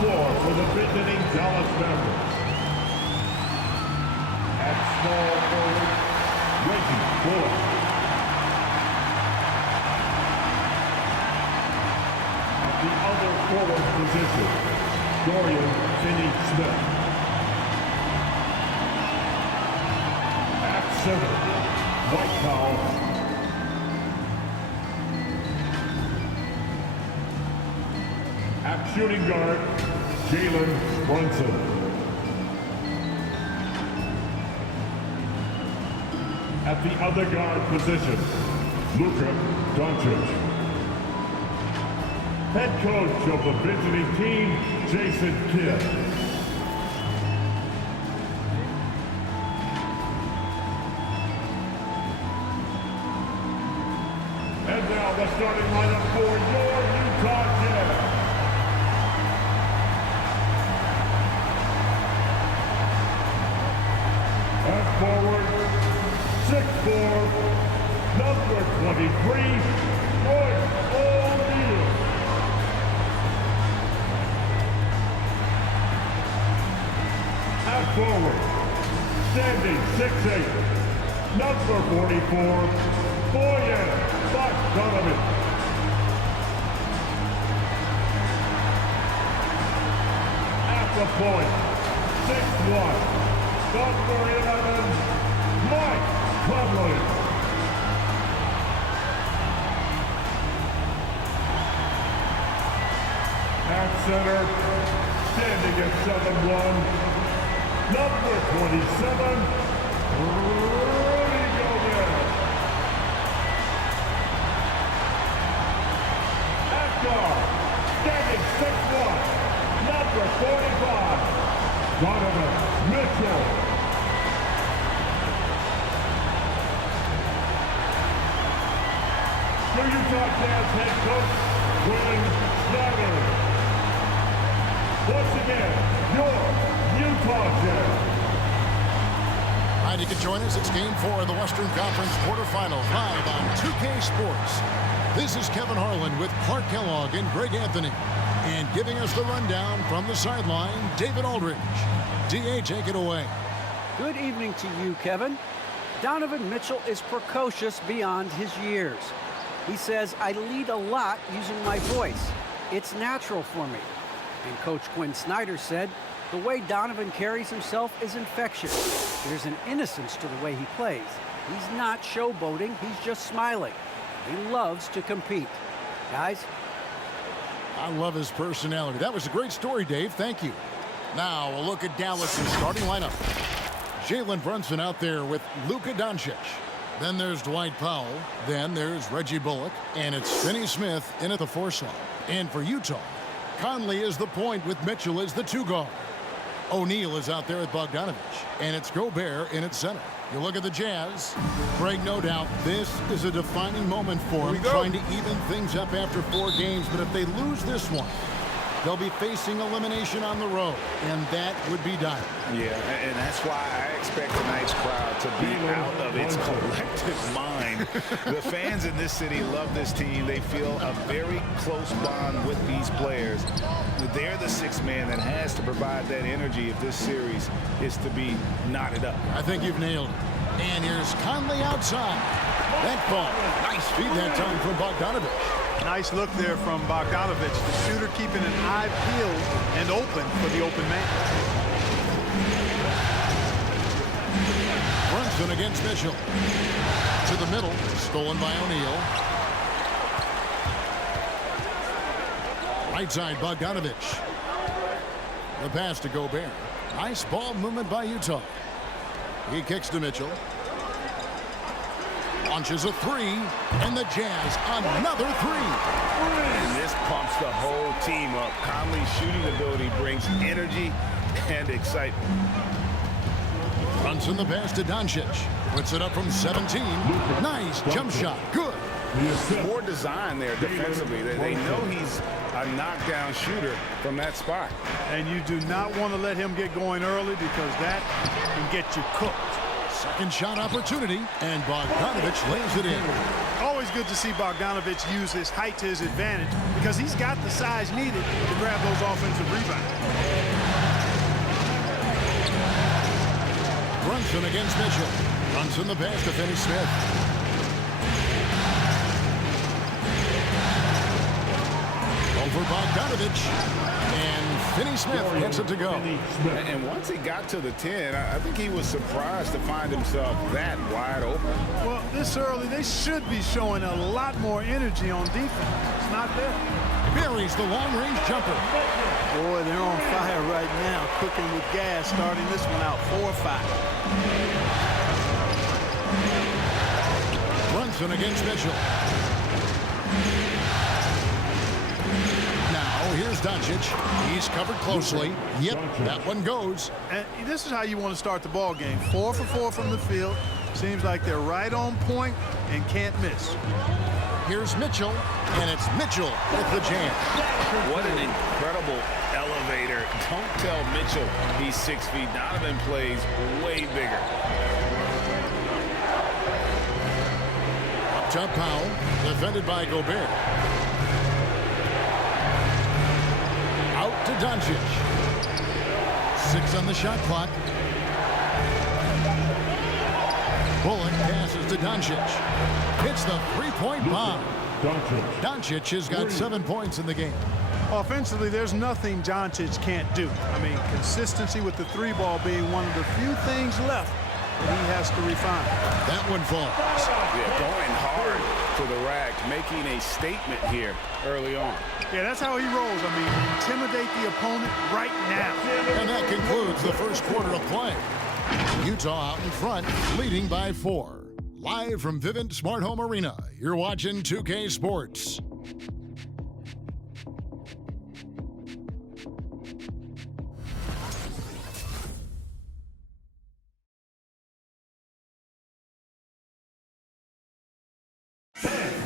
floor for the visiting Dallas Mavericks. At small forward, Reggie Bullock. At the other forward position, Dorian Finney-Smith. At center, White Powell. At shooting guard, Jalen Brunson. At the other guard position, Luka Doncic. Head coach of the visiting team, Jason Kidd. And now the starting lineup for your Utah Jazz. At forward, 6'4", number 23, Royce O'Neal. At forward, standing 6'8", number 44, Bojan Bogdanovic. At the point, 6'1", number 11, Mike Conley. At center, standing at 7'1", number 27, Rudy Gobert. At guard, standing 6'1", number 45, Donovan Mitchell. The Utah Jazz head coach, Quinn Snyder. Once again, your Utah Jazz. All right, you can join us. It's Game 4 of the Western Conference quarterfinals live on 2K Sports. This is Kevin Harlan with Clark Kellogg and Greg Anthony. And giving us the rundown from the sideline, David Aldridge. DA, take it away. Good evening to you, Kevin. Donovan Mitchell is precocious beyond his years. He says, I lead a lot using my voice. It's natural for me. And Coach Quinn Snyder said, the way Donovan carries himself is infectious. There's an innocence to the way he plays. He's not showboating, he's just smiling. He loves to compete. Guys? I love his personality. That was a great story, Dave. Thank you. Now, a look at Dallas's starting lineup. Jalen Brunson out there with Luka Doncic. Then there's Dwight Powell. Then there's Reggie Bullock. And it's Finney-Smith in at the 4 slot. And for Utah, Conley is the point with Mitchell as the 2 guard. O'Neal is out there at Bogdanovic. And it's Gobert in at center. You look at the Jazz. Greg, no doubt, this is a defining moment for them, trying to even things up after 4 games. But if they lose this one, they'll be facing elimination on the road, and that would be dire. Yeah, and that's why I expect tonight's crowd to be out of its collective mind. The fans in this city love this team. They feel a very close bond with these players. They're the 6th man that has to provide that energy if this series is to be knotted up. I think you've nailed it. And here's Conley outside. That ball. Nice feed that time from Bogdanovic. Nice look there from Bogdanovic, the shooter keeping an eye peeled and open for the open man. Brunson against Mitchell. To the middle, stolen by O'Neal. Right side, Bogdanovic. The pass to Gobert. Nice ball movement by Utah. He kicks to Mitchell. Launches a 3, and the Jazz another 3. And this pumps the whole team up. Conley's shooting ability brings energy and excitement. Brunson the pass to Doncic. Puts it up from 17. Nice jump shot. Good. More design there defensively. They know he's a knockdown shooter from that spot. And you do not want to let him get going early because that can get you cooked. Second shot opportunity, and Bogdanovic lays it in. Always good to see Bogdanovich use his height to his advantage because he's got the size needed to grab those offensive rebounds. Brunson against Mitchell. Brunson the pass to Finney-Smith. Over Bogdanovich. And Finney-Smith gets it to go. And once he got to the 10, I think he was surprised to find himself that wide open. Well, this early, they should be showing a lot more energy on defense. It's not there. Buries the long-range jumper. Boy, they're on fire right now, cooking with gas, starting this one out 4-5. Brunson against Mitchell. Now, here's Doncic. He's covered closely. Yep, that one goes. And this is how you want to start the ball game. 4 for 4 from the field. Seems like they're right on point and can't miss. Here's Mitchell, and it's Mitchell with the jam. What an incredible elevator. Don't tell Mitchell he's 6 feet. Donovan plays way bigger. Up top, Powell, defended by Gobert. Out to Doncic. 6 on the shot clock. Bullock passes to Doncic. Hits the three-point bomb. Doncic has got 7 points in the game. Offensively, there's nothing Doncic can't do. I mean, consistency with the three ball being one of the few things left that he has to refine. That one falls. Yeah, going hard to the rack, making a statement here early on. Yeah, that's how he rolls. I mean, intimidate the opponent right now. And that concludes the first quarter of play. Utah out in front, leading by 4. Live from Vivint Smart Home Arena, you're watching 2K Sports.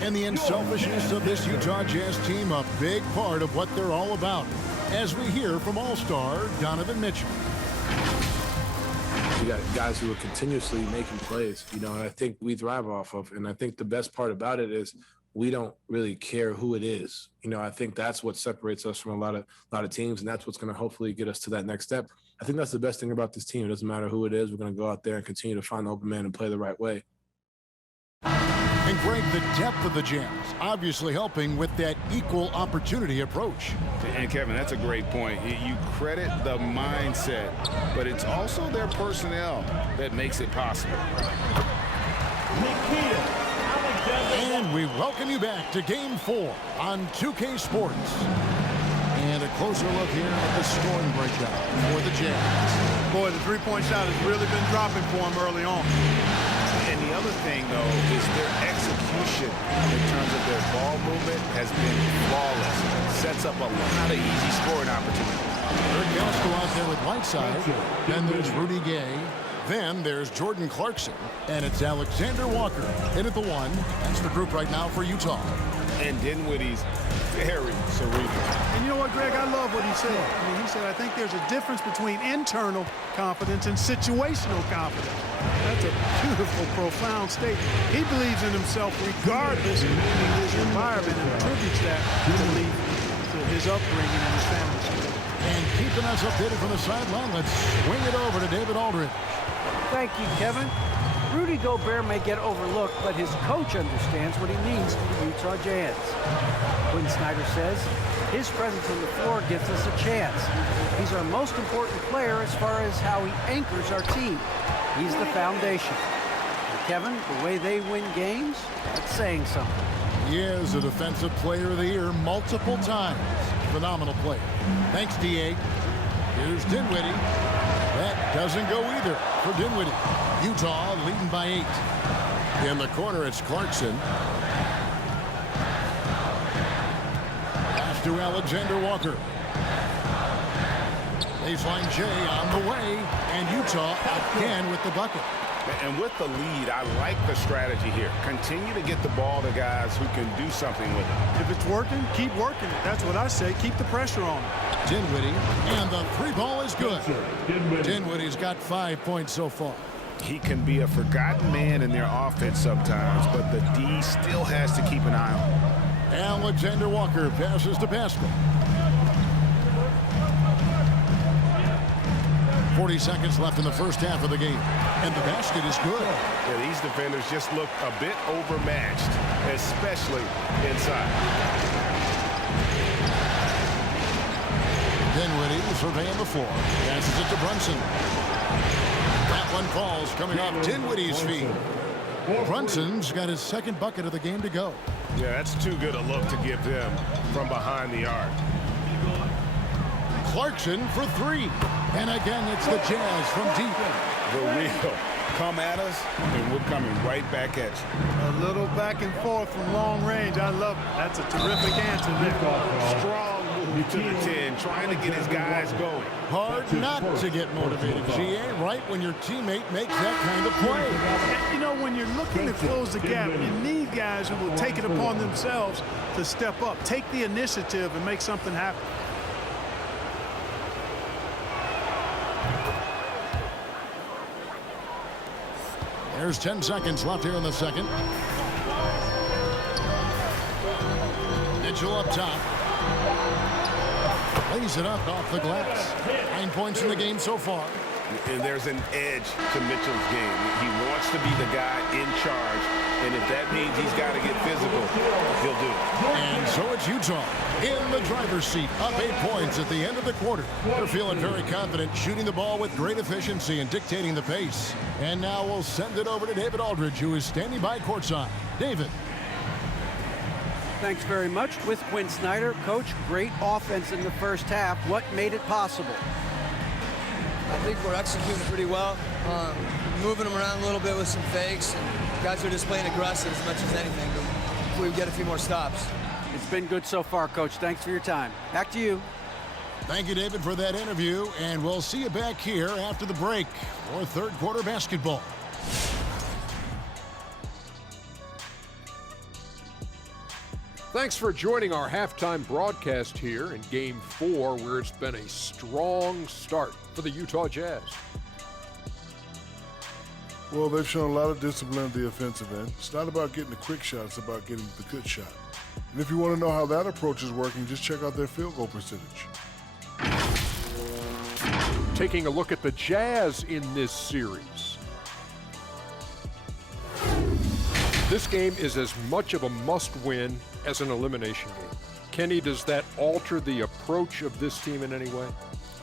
And the unselfishness of this Utah Jazz team, a big part of what they're all about, as we hear from All-Star Donovan Mitchell. We got guys who are continuously making plays, and I think we thrive off of. And I think the best part about it is we don't really care who it is. I think that's what separates us from a lot of teams, and that's what's going to hopefully get us to that next step. I think that's the best thing about this team. It doesn't matter who it is. We're going to go out there and continue to find the open man and play the right way. And Greg, the depth of the Jazz obviously helping with that equal opportunity approach. And Kevin, that's a great point. You credit the mindset, but it's also their personnel that makes it possible. And we welcome you back to Game 4 on 2K Sports. And a closer look here at the scoring breakdown for the Jazz. Boy, the three-point shot has really been dropping for him early on. And the other thing, though, is their execution in terms of their ball movement has been flawless. Sets up a lot of easy scoring opportunities. Eric Gasco out there with Whiteside. Then there's Rudy Gay. Then there's Jordan Clarkson. And it's Alexander Walker in at the 1. That's the group right now for Utah. And Dinwiddie's very cerebral. And you know what, Greg? I love what he said. He said, I think there's a difference between internal confidence and situational confidence. That's a beautiful, profound statement. He believes in himself regardless of his environment and attributes that belief to his upbringing and his family. And keeping us updated from the sideline, let's swing it over to David Aldridge. Thank you, Kevin. Rudy Gobert may get overlooked, but his coach understands what he means to the Utah Jazz. Quinn Snyder says, his presence on the floor gives us a chance. He's our most important player as far as how he anchors our team. He's the foundation. And Kevin, the way they win games, that's saying something. He is a Defensive Player of the Year multiple times. Phenomenal player. Thanks, D.A. Here's Dinwiddie. That doesn't go either for Dinwiddie. Utah leading by 8. In the corner, it's Clarkson. Pass to Alexander Walker. Baseline J on the way, and Utah again with the bucket. And with the lead, I like the strategy here. Continue to get the ball to guys who can do something with it. If it's working, keep working it. That's what I say. Keep the pressure on him. Dinwiddie, and the 3 ball is good. Dinwiddie's got 5 points so far. He can be a forgotten man in their offense sometimes, but the D still has to keep an eye on him. Alexander Walker passes to Pascal. 40 seconds left in the first half of the game, and the basket is good. Yeah, these defenders just look a bit overmatched, especially inside. Dinwiddie surveying the floor. Passes it to Brunson. That one falls coming off Dinwiddie's feet. Brunson's got his second bucket of the game to go. Yeah, that's too good a look to give them from behind the arc. Clarkson for three. And again, it's the Jazz from deep. The real. Come at us, and we're coming right back at you. A little back and forth from long range. I love it. That's a terrific answer there. Strong move to the 10, trying to get his guys going. Hard not to get motivated, GA, right when your teammate makes that kind of play. And, you know, when you're looking to close the gap, you need guys who will take it upon themselves to step up, take the initiative, and make something happen. There's 10 seconds left here in the second. Mitchell up top. Lays it up off the glass. 9 points in the game so far. And there's an edge to Mitchell's game. He wants to be the guy in charge, and if that means he's got to get physical, he'll do it. And so it's Utah in the driver's seat, up 8 points at the end of the quarter. They're feeling very confident, shooting the ball with great efficiency and dictating the pace. And now we'll send it over to David Aldridge, who is standing by courtside. David. Thanks very much. With Quinn Snyder, Coach, great offense in the first half. What made it possible? I think we're executing pretty well, moving them around a little bit with some fakes, and guys are just playing aggressive as much as anything, but we get a few more stops. It's been good so far, Coach. Thanks for your time. Back to you. Thank you, David, for that interview, and we'll see you back here after the break for third quarter basketball. Thanks for joining our halftime broadcast here in Game 4, where it's been a strong start for the Utah Jazz. Well, they've shown a lot of discipline at the offensive end. It's not about getting the quick shot, it's about getting the good shot. And if you want to know how that approach is working, just check out their field goal percentage. Taking a look at the Jazz in this series. This game is as much of a must-win as an elimination game. Kenny, does that alter the approach of this team in any way?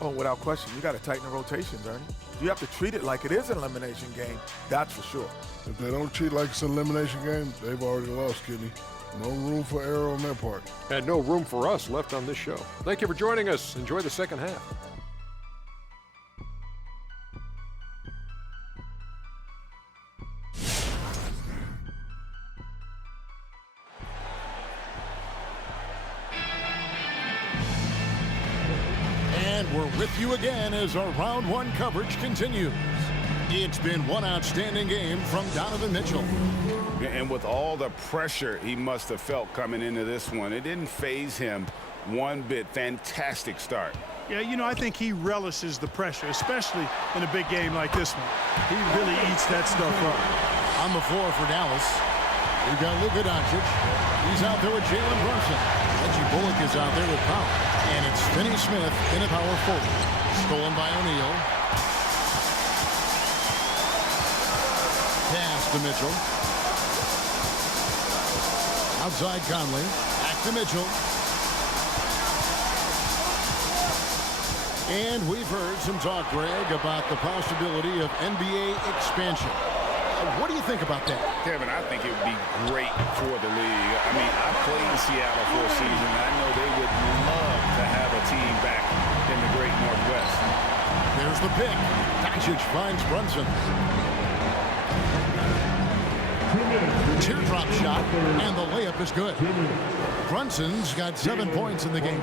Oh, without question. You got to tighten the rotations, Ernie. You have to treat it like it is an elimination game. That's for sure. If they don't treat it like it's an elimination game, they've already lost, Kenny. No room for error on their part. And no room for us left on this show. Thank you for joining us. Enjoy the second half. And we're with you again as our round one coverage continues. It's been one outstanding game from Donovan Mitchell. And with all the pressure he must have felt coming into this one, it didn't faze him one bit. Fantastic start. Yeah, you know, I think he relishes the pressure, especially in a big game like this one. He really eats that stuff up. On the floor for Dallas, we've got Luka Doncic. He's out there with Jalen Brunson. Reggie Bullock is out there with Powell. And it's Finney Smith in a power forward. Stolen by O'Neal. Pass to Mitchell. Outside Conley. Back to Mitchell. And we've heard some talk, Greg, about the possibility of NBA expansion. What do you think about that? Kevin, I think it would be great for the league. I mean, I played in Seattle for a season, and I know they would love to have a team back in the great Northwest. There's the pick. Doncic finds Brunson. Teardrop shot, and the layup is good. Brunson's got 7 points in the game.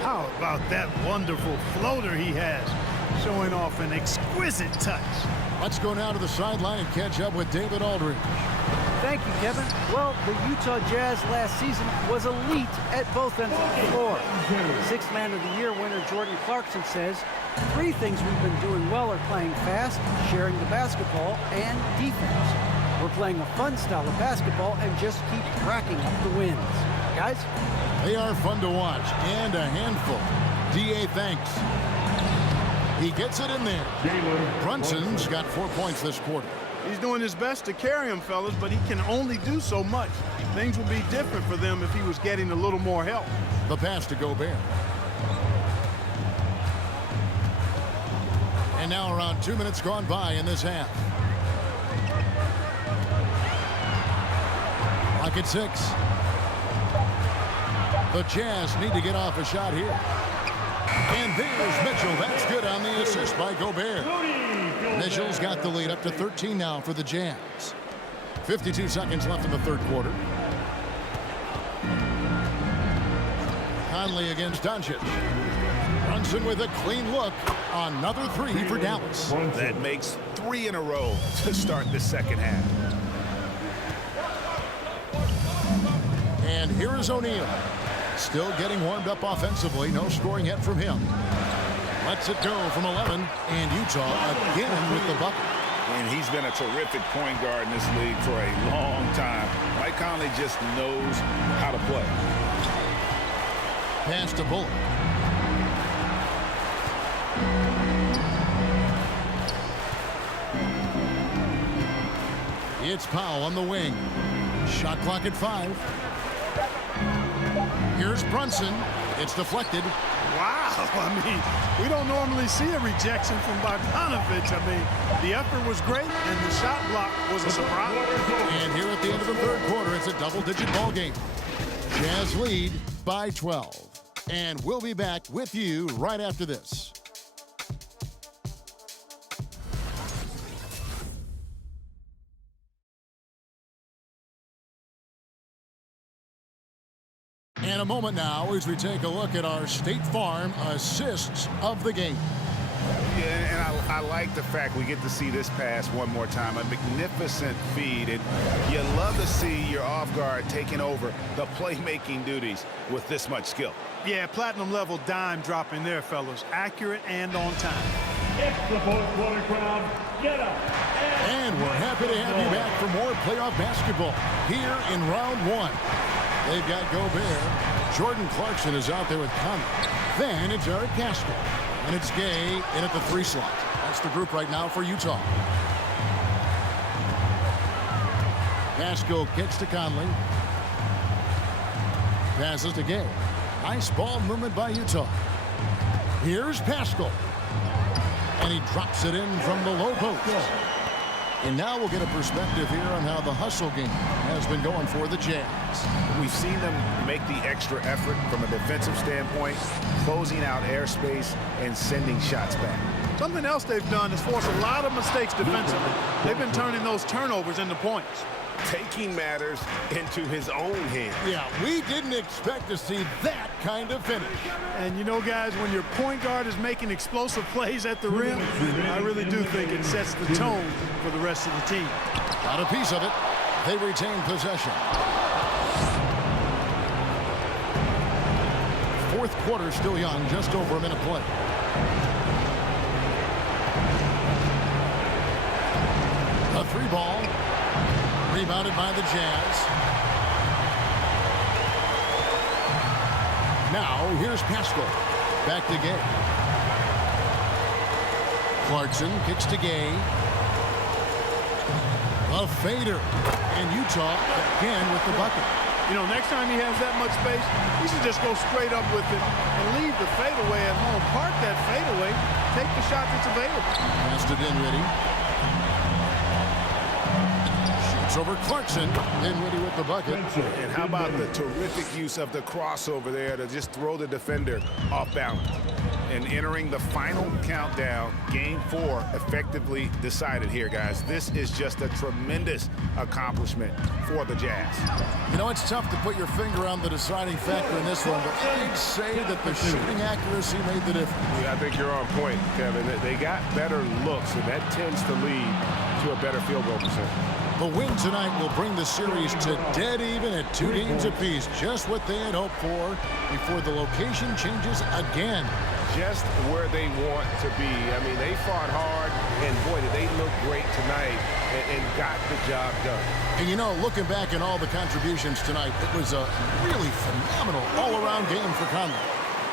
How about that wonderful floater he has, showing off an exquisite touch. Let's go now to the sideline and catch up with David Aldridge. Thank you, Kevin. Well, the Utah Jazz last season was elite at both ends of the floor. Sixth Man of the Year winner Jordan Clarkson says, 3 things we've been doing well are playing fast, sharing the basketball, and defense. We're playing a fun style of basketball and just keep racking up the wins. Guys? They are fun to watch and a handful. D.A. thanks. He gets it in there. Brunson's got 4 points this quarter. He's doing his best to carry him, fellas, but he can only do so much. Things would be different for them if he was getting a little more help. The pass to Gobert. And now around 2 minutes gone by in this half. Clock at 6. The Jazz need to get off a shot here. And there's Mitchell. That's good on the assist by Gobert. Mitchell's got the lead up to 13 now for the Jazz. 52 seconds left in the third quarter. Conley against Doncic. Brunson with a clean look. Another 3 for Dallas. That makes 3 in a row to start the second half. And here is O'Neal. Still getting warmed up offensively. No scoring yet from him. Lets it go from 11. And Utah again with the bucket. And he's been a terrific point guard in this league for a long time. Mike Conley just knows how to play. Pass to Bullock. It's Powell on the wing. Shot clock at 5. Here's Brunson. It's deflected. Wow. I mean, we don't normally see a rejection from Bogdanovich. I mean, the effort was great, and the shot block was a surprise. And here at the end of the third quarter, it's a double-digit ball game. Jazz lead by 12. And we'll be back with you right after this. In a moment now as we take a look at our State Farm assists of the game. Yeah, and I like the fact we get to see this pass one more time. A magnificent feed. And you love to see your off guard taking over the playmaking duties with this much skill. Yeah, platinum level dime dropping there, fellas. Accurate and on time. It's the post-quarter crowd. Get up. And we're happy to have you back for more playoff basketball here in round 1. They've got Gobert. Jordan Clarkson is out there with Conley. Then it's Eric Gaskell. And it's Gay in at the 3 slot. That's the group right now for Utah. Gaskell kicks to Conley. Passes to Gay. Nice ball movement by Utah. Here's Pascal. And he drops it in from the low post. And now we'll get a perspective here on how the hustle game has been going for the Jazz. We've seen them make the extra effort from a defensive standpoint, closing out airspace and sending shots back. Something else they've done is force a lot of mistakes defensively. They've been turning those turnovers into points. Taking matters into his own hands. Yeah, we didn't expect to see that kind of finish. And you know, guys, when your point guard is making explosive plays at the rim, I really do think it sets the tone for the rest of the team. Got a piece of it. They retain possession. Fourth quarter still young, just over a minute play. A 3 ball. Rebounded by the Jazz. Now, here's Pascal. Back to Gay. Clarkson kicks to Gay. A fader. And Utah again with the bucket. You know, next time he has that much space, he should just go straight up with it and leave the fadeaway at home. Park that fadeaway. Take the shot that's available. Pass to Dinwiddie. Over Clarkson, Dinwiddie with the bucket. And how about the terrific use of the crossover there to just throw the defender off balance. And entering the final countdown, game 4 effectively decided here, guys. This is just a tremendous accomplishment for the Jazz. You know, it's tough to put your finger on the deciding factor in this one, but I'd say that the shooting accuracy made the difference. Yeah, I think you're on point, Kevin. They got better looks, and that tends to lead to a better field goal percentage. The win tonight will bring the series to dead even at 2 games apiece. Just what they had hoped for before the location changes again. Just where they want to be. I mean, they fought hard, and boy, did they look great tonight and got the job done. And you know, looking back at all the contributions tonight, it was a really phenomenal all-around game for Conley.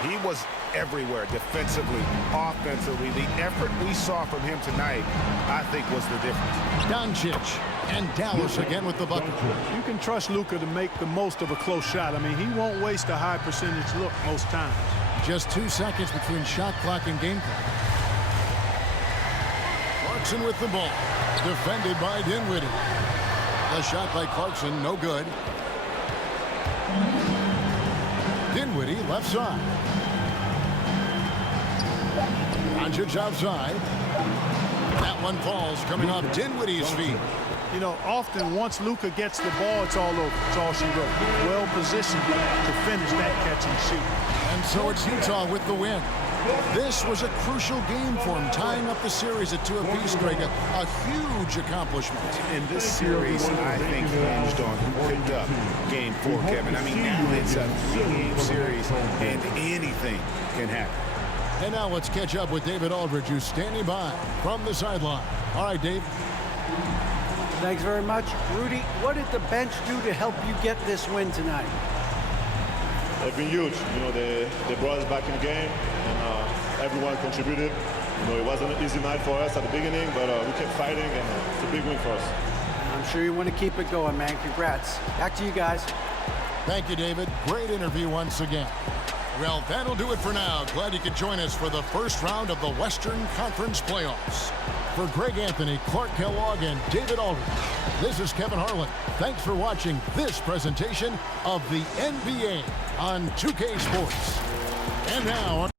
He was everywhere, defensively, offensively. The effort we saw from him tonight, I think, was the difference. Doncic and Dallas again with the bucket. You can trust Luka to make the most of a close shot. I mean, he won't waste a high percentage look most times. Just 2 seconds between shot clock and game clock. Clarkson with the ball. Defended by Dinwiddie. The shot by Clarkson, no good. Dinwiddie, left side. Doncic outside. That one falls, coming off Dinwiddie's feet. You know, often once Luka gets the ball, it's all over. It's all she wrote. Well positioned to finish that catch and shoot. And so it's Utah with the win. This was a crucial game for him, tying up the series at 2 apiece, Greg. A huge accomplishment. And this series, I think, hinged on who picked up Game 4, Kevin. I mean, now it's a 3-game series, and anything can happen. And now let's catch up with David Aldridge, who's standing by from the sideline. All right, Dave. Thanks very much. Rudy, what did the bench do to help you get this win tonight? They've been huge. You know, they brought us back in the game, and everyone contributed. You know, it wasn't an easy night for us at the beginning, but we kept fighting, and it's a big win for us. I'm sure you want to keep it going, man. Congrats. Back to you guys. Thank you, David. Great interview once again. Well, that'll do it for now. Glad you could join us for the first round of the Western Conference Playoffs. For Greg Anthony, Clark Kellogg, and David Aldridge, this is Kevin Harlan. Thanks for watching this presentation of the NBA on 2K Sports. And now...